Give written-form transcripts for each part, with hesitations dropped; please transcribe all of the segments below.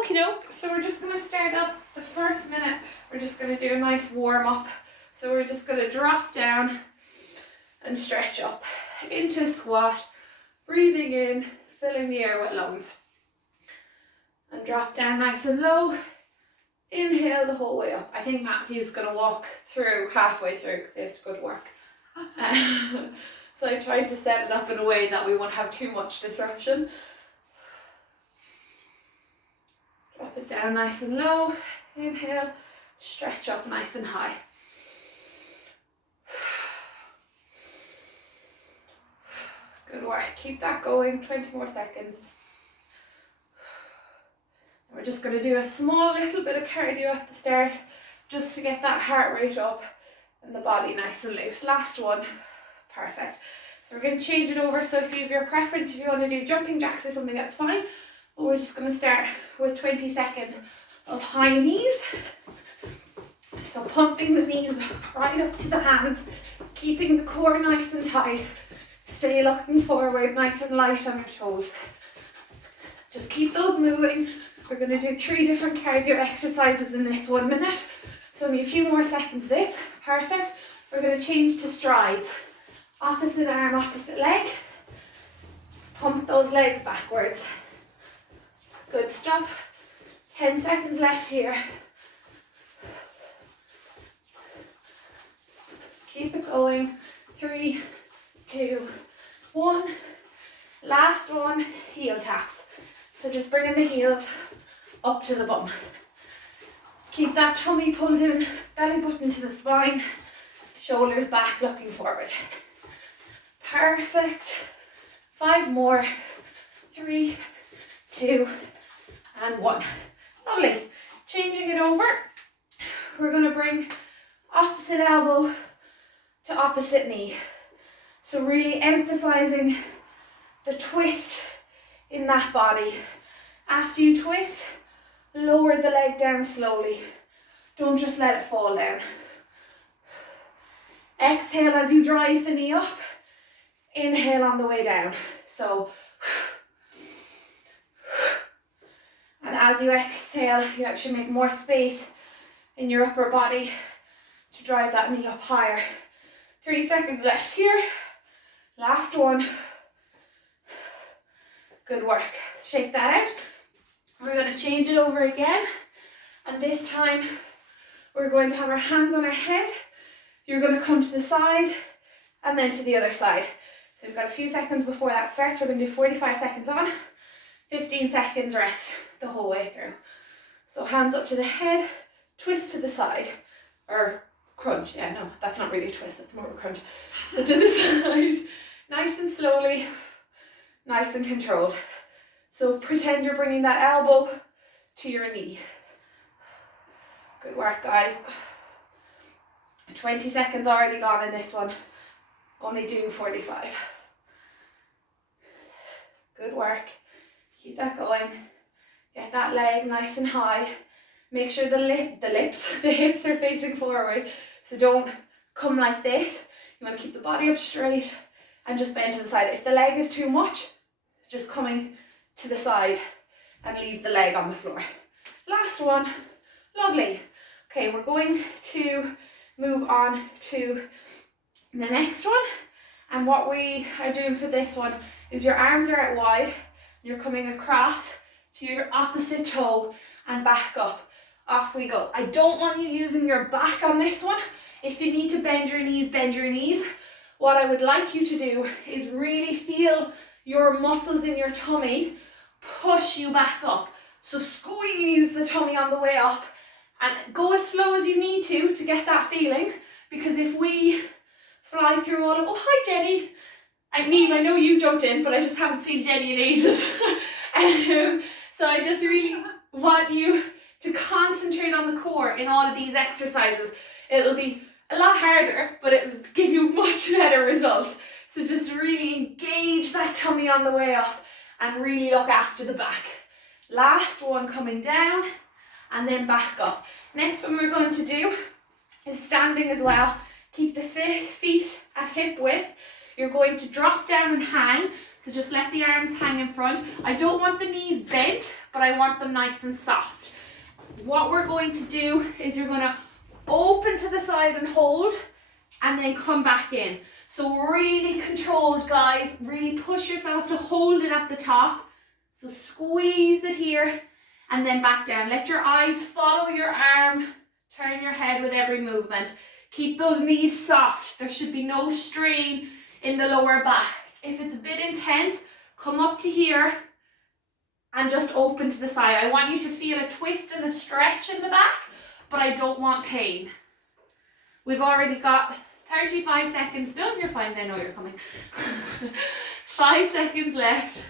Okie doke, so we're just going to start up the first minute. We're just going to do a nice warm up. So we're just going to drop down and stretch up into a squat, breathing in, filling the air with lungs. And drop down nice and low. Inhale the whole way up. I think Matthew's going to walk through halfway through because he has to go to work. So I tried to set it up in a way that we won't have too much disruption. Drop it down nice and low. Inhale, stretch up nice and high. Good work. Keep that going. 20 more seconds. We're just going to do a small little bit of cardio at the start just to get that heart rate up and the body nice and loose. Last one. Perfect. So we're going to change it over. So if you have your preference, if you want to do jumping jacks or something, that's fine. But we're just going to start with 20 seconds of high knees. So pumping the knees right up to the hands, keeping the core nice and tight. Stay looking forward, nice and light on your toes. Just keep those moving. We're going to do 3 different cardio exercises in this 1 minute. So only a few more seconds of this. Perfect. We're going to change to strides. Opposite arm, opposite leg. Pump those legs backwards. Good stuff. 10 seconds left here. Keep it going. 3, 2, 1. Last one, heel taps. So just bringing the heels up to the bum. Keep that tummy pulled in, belly button to the spine, shoulders back, looking forward. Perfect. 5 more. 3, 2, and 1. Lovely. Changing it over. We're going to bring opposite elbow to opposite knee. So really emphasizing the twist in that body. After you twist, lower the leg down slowly. Don't just let it fall down. Exhale as you drive the knee up. Inhale on the way down. So, and as you exhale, you actually make more space in your upper body to drive that knee up higher. 3 seconds left here. Last one. Good work. Shake that out. We're going to change it over again. And this time, we're going to have our hands on our head. You're going to come to the side and then to the other side. So we've got a few seconds before that starts. We're going to do 45 seconds on, 15 seconds rest the whole way through. So hands up to the head, twist to the side, or crunch. Yeah, no, that's not really a twist, that's more of a crunch. So to the side, nice and slowly, nice and controlled. So pretend you're bringing that elbow to your knee. Good work, guys. 20 seconds already gone in this one. Only doing 45. Good work. Keep that going. Get that leg nice and high. Make sure the hips are facing forward. So don't come like this. You want to keep the body up straight and just bend to the side. If the leg is too much, just coming to the side and leave the leg on the floor. Last one. Lovely. Okay, we're going to move on to the next one. And what we are doing for this one is your arms are out wide. You're coming across to your opposite toe and back up. Off we go. I don't want you using your back on this one. If you need to bend your knees, bend your knees. What I would like you to do is really feel your muscles in your tummy push you back up. So squeeze the tummy on the way up and go as slow as you need to get that feeling. Because if we fly through all of, oh hi Jenny, Niamh, I know you jumped in, but I just haven't seen Jenny in ages. So I just really want you to concentrate on the core in all of these exercises. It'll be a lot harder, but it will give you much better results. So just really engage that tummy on the way up and really look after the back. Last one, coming down and then back up. Next one we're going to do is standing as well. Keep the feet at hip width. You're going to drop down and hang. So just let the arms hang in front. I don't want the knees bent, but I want them nice and soft. What we're going to do is you're going to open to the side and hold, and then come back in. So really controlled, guys. Really push yourself to hold it at the top. So squeeze it here and then back down. Let your eyes follow your arm. Turn your head with every movement. Keep those knees soft. There should be no strain in the lower back. If it's a bit intense, come up to here and just open to the side. I want you to feel a twist and a stretch in the back, but I don't want pain. We've already got 35 seconds done. You're fine, I know you're coming. 5 seconds left.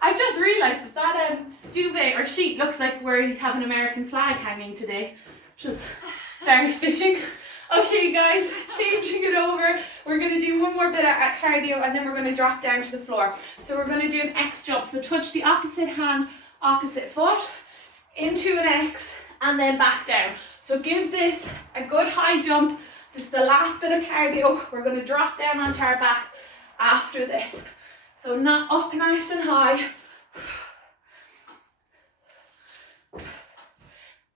I've just realised that duvet or sheet looks like we have an American flag hanging today, which is very fitting. Okay guys, changing it over. We're going to do one more bit of cardio and then we're going to drop down to the floor. So we're going to do an X jump. So touch the opposite hand, opposite foot, into an X and then back down. So give this a good high jump. This is the last bit of cardio. We're going to drop down onto our backs after this. So not up nice and high.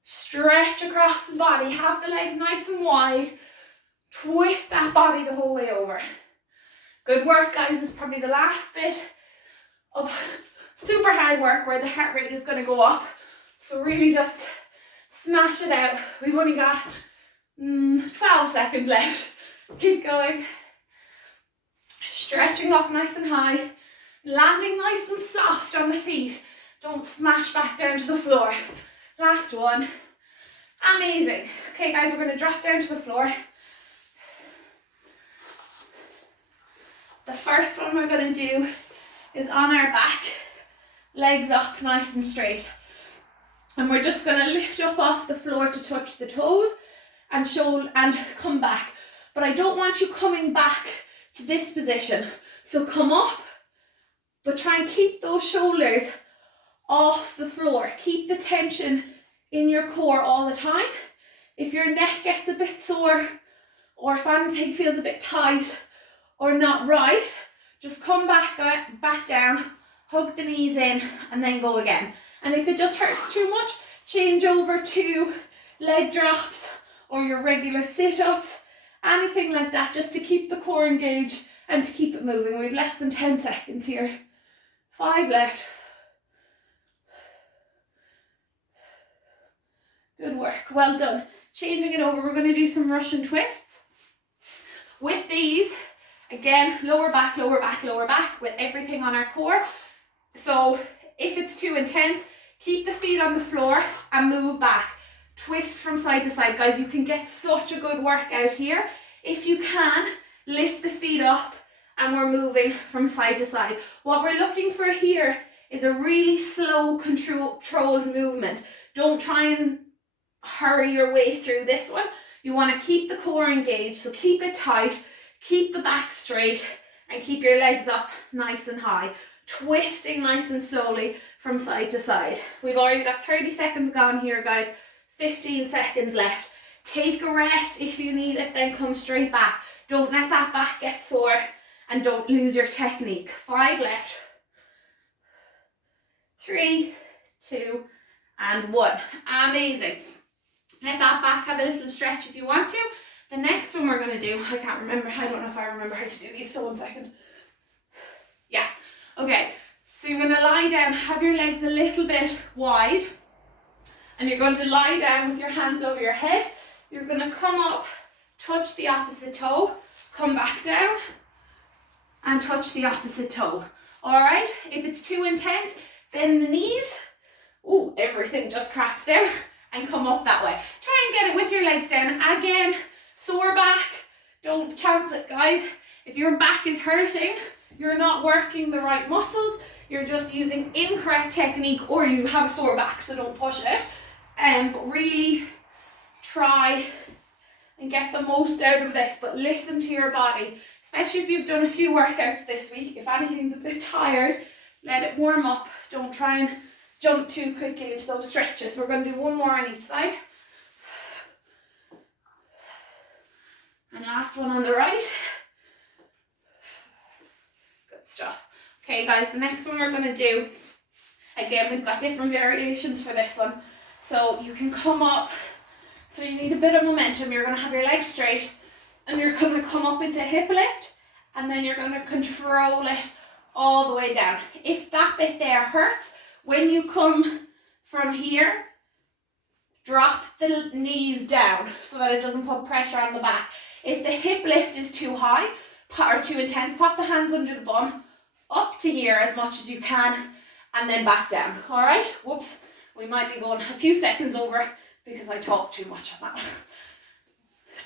Stretch across the body. Have the legs nice and wide. Twist that body the whole way over. Good work, guys. This is probably the last bit of super hard work where the heart rate is going to go up. So really just smash it out. We've only got 12 seconds left. Keep going. Stretching up nice and high. Landing nice and soft on the feet. Don't smash back down to the floor. Last one. Amazing. Okay guys, we're going to drop down to the floor. The first one we're going to do is on our back. Legs up nice and straight. And we're just going to lift up off the floor to touch the toes and shoulder and come back. But I don't want you coming back to this position. So come up, but try and keep those shoulders off the floor. Keep the tension in your core all the time. If your neck gets a bit sore or if anything feels a bit tight or not right, just come back down, hug the knees in and then go again. And if it just hurts too much, change over to leg drops or your regular sit-ups, anything like that, just to keep the core engaged and to keep it moving. We have less than 10 seconds here. 5 left. Good work, well done. Changing it over, we're going to do some Russian twists. With these, again, lower back, lower back, lower back, with everything on our core. So if it's too intense, keep the feet on the floor and move back. Twist from side to side. Guys, you can get such a good workout here. If you can, lift the feet up and we're moving from side to side. What we're looking for here is a really slow, controlled movement. Don't try and hurry your way through this one. You want to keep the core engaged, so keep it tight, keep the back straight and keep your legs up nice and high. Twisting nice and slowly from side to side. We've already got 30 seconds gone here, guys. 15 seconds left. Take a rest if you need it, then come straight back. Don't let that back get sore and don't lose your technique. 5 left. 3, 2, and 1. Amazing. Let that back have a little stretch if you want to. The next one we're going to do, I can't remember, I don't know if I remember how to do these, so 1 second. Yeah, okay. So you're going to lie down, have your legs a little bit wide, and you're going to lie down with your hands over your head. You're going to come up, touch the opposite toe, come back down, and touch the opposite toe. Alright, if it's too intense, bend the knees. Oh, everything just cracks there. And come up that way. Try and get it with your legs down. Again, sore back. Don't chance it, guys. If your back is hurting, you're not working the right muscles. You're just using incorrect technique or you have a sore back, so don't push it. But really try and get the most out of this, but listen to your body, especially if you've done a few workouts this week. If anything's a bit tired, let it warm up. Don't try and jump too quickly into those stretches. We're going to do one more on each side. And last one on the right. Good stuff. Okay guys, the next one we're going to do Again, we've got different variations for this one. So you can come up, so you need a bit of momentum. You're going to have your legs straight and you're going to come up into a hip lift, and then you're going to control it all the way down. If that bit there hurts, when you come from here, drop the knees down so that it doesn't put pressure on the back. If the hip lift is too high or too intense, pop the hands under the bum, up to here as much as you can, and then back down. All right, whoops, we might be going a few seconds over because I talked too much on that one.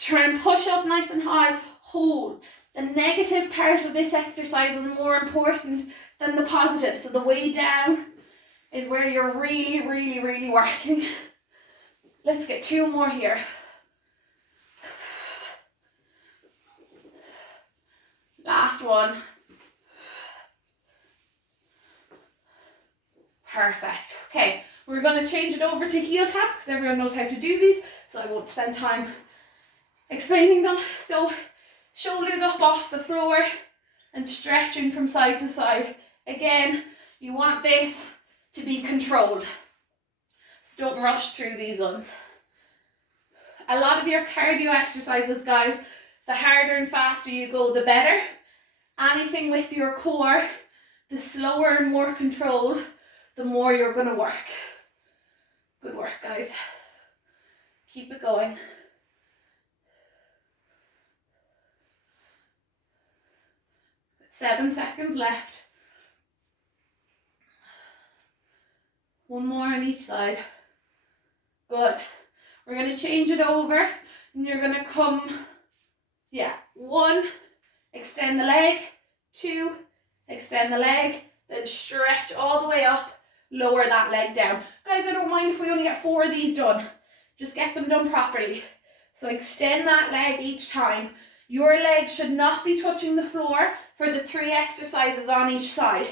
Try and push up nice and high, hold. The negative part of this exercise is more important than the positive. So the way down is where you're really, really, really working. Let's get 2 more here. Last one. Perfect. Okay, we're going to change it over to heel taps because everyone knows how to do these, so I won't spend time explaining them. So shoulders up off the floor and stretching from side to side. Again, you want this to be controlled. So don't rush through these ones. A lot of your cardio exercises, guys, the harder and faster you go, the better. Anything with your core, the slower and more controlled, the more you're going to work. Good work, guys. Keep it going. Got 7 seconds left. 1 more on each side. Good. We're going to change it over and you're going to come, 1, extend the leg, 2, extend the leg, then stretch all the way up, lower that leg down. Guys, I don't mind if we only get 4 of these done. Just get them done properly. So extend that leg each time. Your leg should not be touching the floor for the 3 exercises on each side.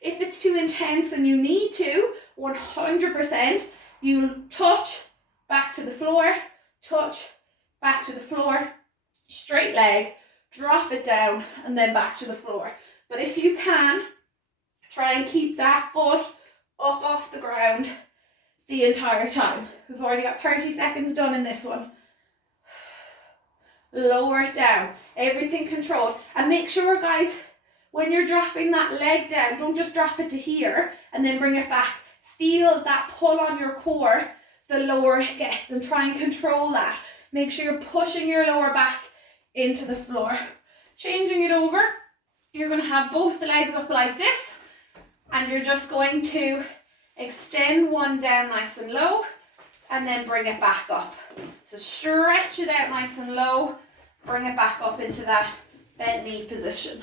If it's too intense and you need to, 100%, you touch, back to the floor, touch, back to the floor, straight leg, drop it down, and then back to the floor. But if you can, try and keep that foot up off the ground the entire time. We've already got 30 seconds done in this one. Lower it down, everything controlled. And make sure, guys, when you're dropping that leg down, don't just drop it to here and then bring it back. Feel that pull on your core, the lower it gets, and try and control that. Make sure you're pushing your lower back into the floor. Changing it over, you're going to have both the legs up like this, and you're just going to extend one down nice and low, and then bring it back up. So stretch it out nice and low, bring it back up into that bent knee position.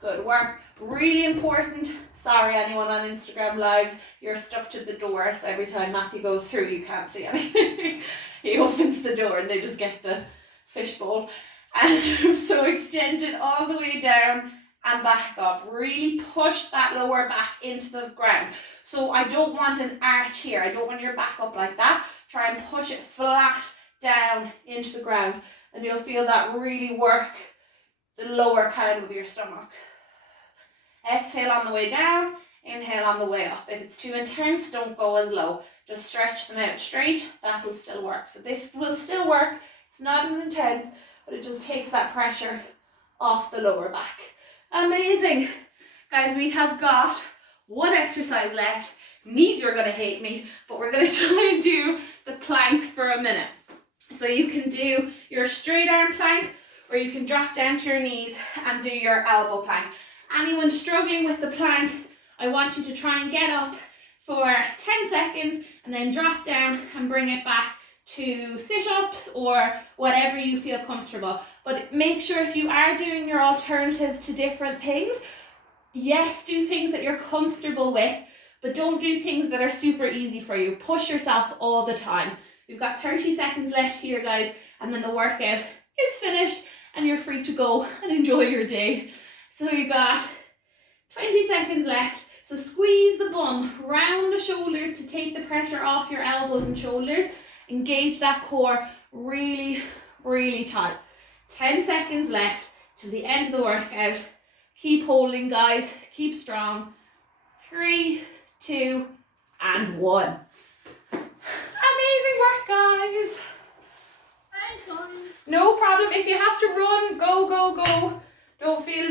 Good work. Really important. Sorry, anyone on Instagram Live, you're stuck to the door, so every time Matthew goes through, you can't see anything. He opens the door and they just get the fishbowl. And so extend it all the way down and back up. Really push that lower back into the ground. So I don't want an arch here. I don't want your back up like that. Try and push it flat down into the ground, and you'll feel that really work the lower part of your stomach. Exhale on the way down, inhale on the way up. If it's too intense, don't go as low. Just stretch them out straight. That'll still work. So this will still work. It's not as intense, but it just takes that pressure off the lower back. Amazing. Guys, we have got 1 exercise left. Neat, you're going to hate me, but we're going to try and do the plank for a minute. So you can do your straight arm plank, or you can drop down to your knees and do your elbow plank. Anyone struggling with the plank, I want you to try and get up for 10 seconds and then drop down and bring it back to sit-ups or whatever you feel comfortable. But make sure if you are doing your alternatives to different things, yes, do things that you're comfortable with, but don't do things that are super easy for you. Push yourself all the time. We've got 30 seconds left here, guys, and then the workout is finished and you're free to go and enjoy your day. So you got 20 seconds left. So squeeze the bum round the shoulders to take the pressure off your elbows and shoulders. Engage that core really, really tight. 10 seconds left till the end of the workout. Keep holding, guys. Keep strong. 3, 2, and 1. Amazing work, guys. Thanks, Mommy. No problem. If you have to run, go, go, go. Don't feel